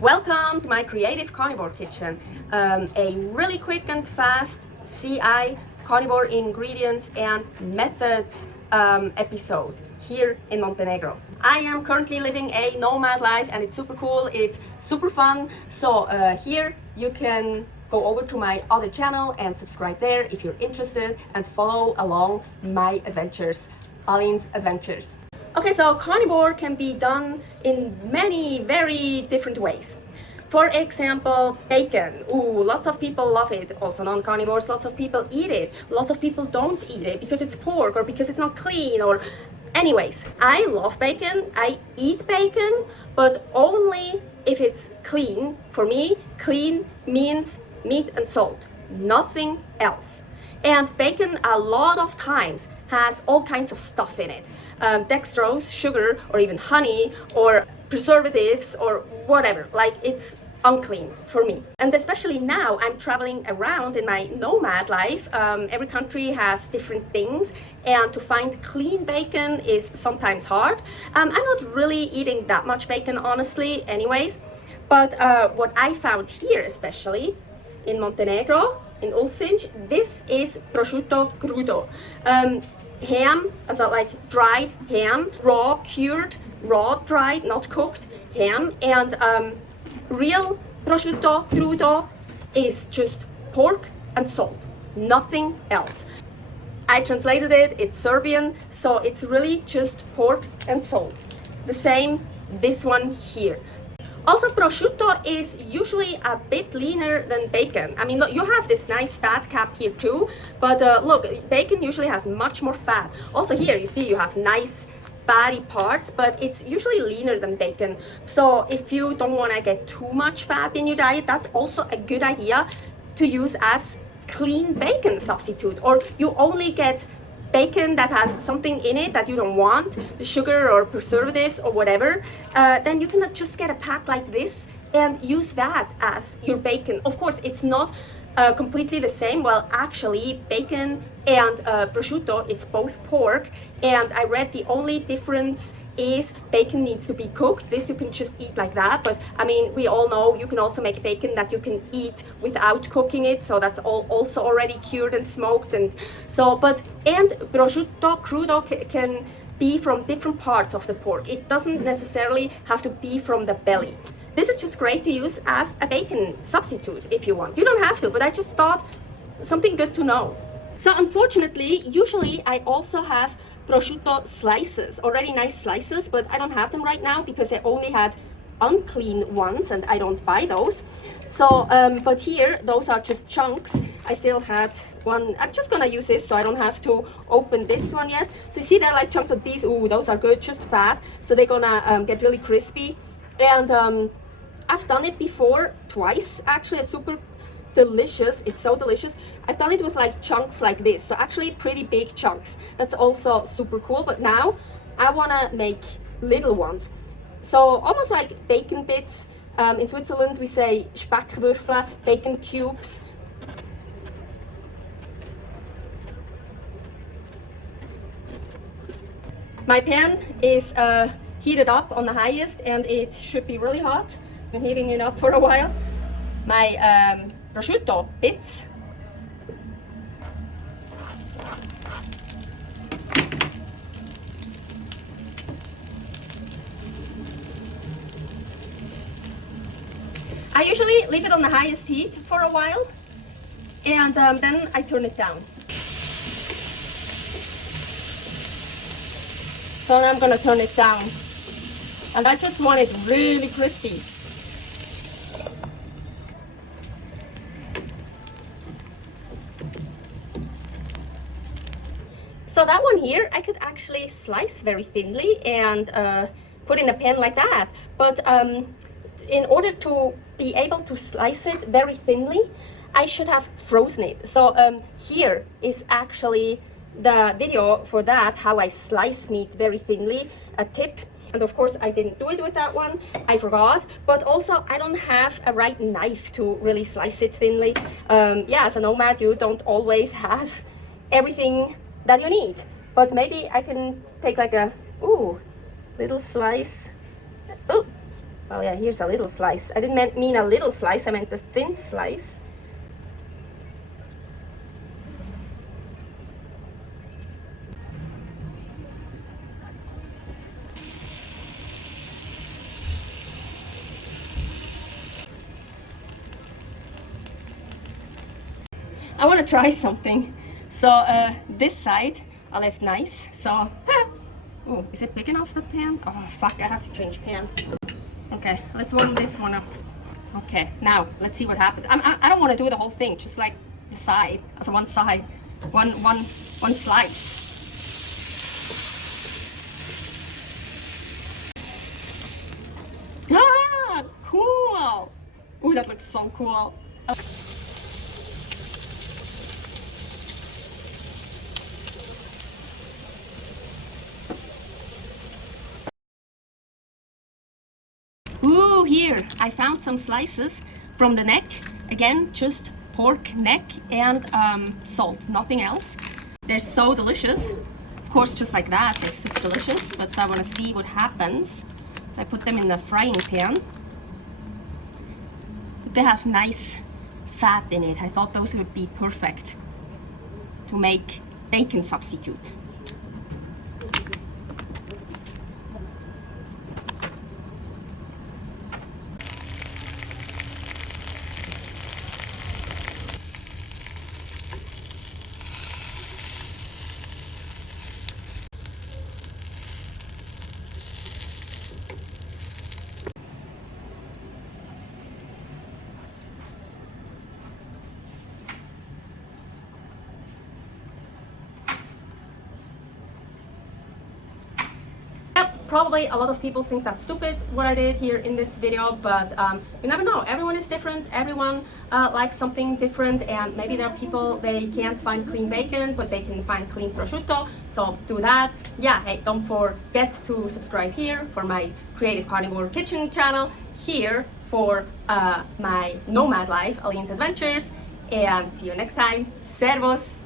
Welcome to my creative carnivore kitchen, a really quick and fast CI carnivore ingredients and methods episode here in Montenegro. I am currently living a nomad life and it's super cool, it's super fun. So here you can go over to my other channel and subscribe there if you're interested and follow along my adventures, Aline's adventures. Okay, so carnivore can be done in many very different ways. For example, bacon. Ooh, lots of people love it. Also non-carnivores, lots of people eat it. Lots of people don't eat it because it's pork or because it's not clean or... Anyways, I love bacon. I eat bacon, but only if it's clean. For me, clean means meat and salt, nothing else. And bacon a lot of times has all kinds of stuff in it. Dextrose, sugar, or even honey, or preservatives, or whatever. Like, it's unclean for me. And especially now, I'm traveling around in my nomad life. Every country has different things, and to find clean bacon is sometimes hard. I'm not really eating that much bacon, honestly, anyways. But what I found here, especially in Montenegro, in Ulcinj, this is Prosciutto Crudo. Ham, also like dried ham, raw, cured, raw, dried, not cooked ham. And real Prosciutto Crudo is just pork and salt, nothing else. I translated it, it's Serbian, so it's really just pork and salt. The same, this one here. Also, prosciutto is usually a bit leaner than bacon. I mean, look, you have this nice fat cap here too, but look, bacon usually has much more fat. Also here, you see you have nice fatty parts, but it's usually leaner than bacon. So if you don't want to get too much fat in your diet, that's also a good idea to use as clean bacon substitute. Or you only get bacon that has something in it that you don't want, sugar or preservatives or whatever, then you can just get a pack like this and use that as your bacon. Of course, it's not completely the same. Well, actually, bacon and prosciutto, it's both pork, and I read the only difference is bacon needs to be cooked. This you can just eat like that, but I mean, we all know you can also make bacon that you can eat without cooking it, so that's also already cured and smoked. And so, and prosciutto crudo can be from different parts of the pork. It doesn't necessarily have to be from the belly. This is just great to use as a bacon substitute if you want. You don't have to, but I just thought something good to know. So unfortunately, usually I also have prosciutto slices, already nice slices, but I don't have them right now because I only had unclean ones and I don't buy those. So, but here, those are just chunks. I still had one. I'm just gonna use this so I don't have to open this one yet. So you see they're like chunks of these. Ooh, those are good, just fat. So they're gonna get really crispy. And I've done it before, twice actually. It's super delicious. It's so delicious. I've done it with like chunks like this, so actually pretty big chunks. That's also super cool. But now I want to make little ones, so almost like bacon bits. In Switzerland we say Speckwürfel, bacon cubes. My pan is heated up on the highest and it should be really hot. Been heating it up for a while. My prosciutto bits. I usually leave it on the highest heat for a while and then I turn it down. So now I'm gonna turn it down and I just want it really crispy. So that one here, I could actually slice very thinly and put in a pan like that. But in order to be able to slice it very thinly, I should have frozen it. So here is actually the video for that, how I slice meat very thinly, a tip. And of course I didn't do it with that one, I forgot. But also I don't have a right knife to really slice it thinly. Yeah, as a nomad you don't always have everything that you need. But maybe I can take like a little slice. Oh, Oh yeah, here's a little slice. I didn't mean a little slice, I meant a thin slice. I want to try something. So this side I left nice. So, oh, is it big enough, the pan? Oh fuck, I have to change pan. Okay, let's warm this one up. Okay, now let's see what happens. I don't want to do the whole thing, just like the side, as one side, one slice. Ah, cool. Oh, that looks so cool. Okay. Ooh, here, I found some slices from the neck. Again, just pork neck and salt, nothing else. They're so delicious. Of course, just like that, they're super delicious, but I want to see what happens. I put them in the frying pan. They have nice fat in it. I thought those would be perfect to make bacon substitute. Probably a lot of people think that's stupid what I did here in this video, but you never know. Everyone is different. Everyone likes something different, and maybe there are people, they can't find clean bacon, but they can find clean prosciutto, so do that. Yeah, hey, don't forget to subscribe here for my Creative Carnivore Kitchen channel, here for my nomad life, Aline's Adventures, and see you next time. Servus!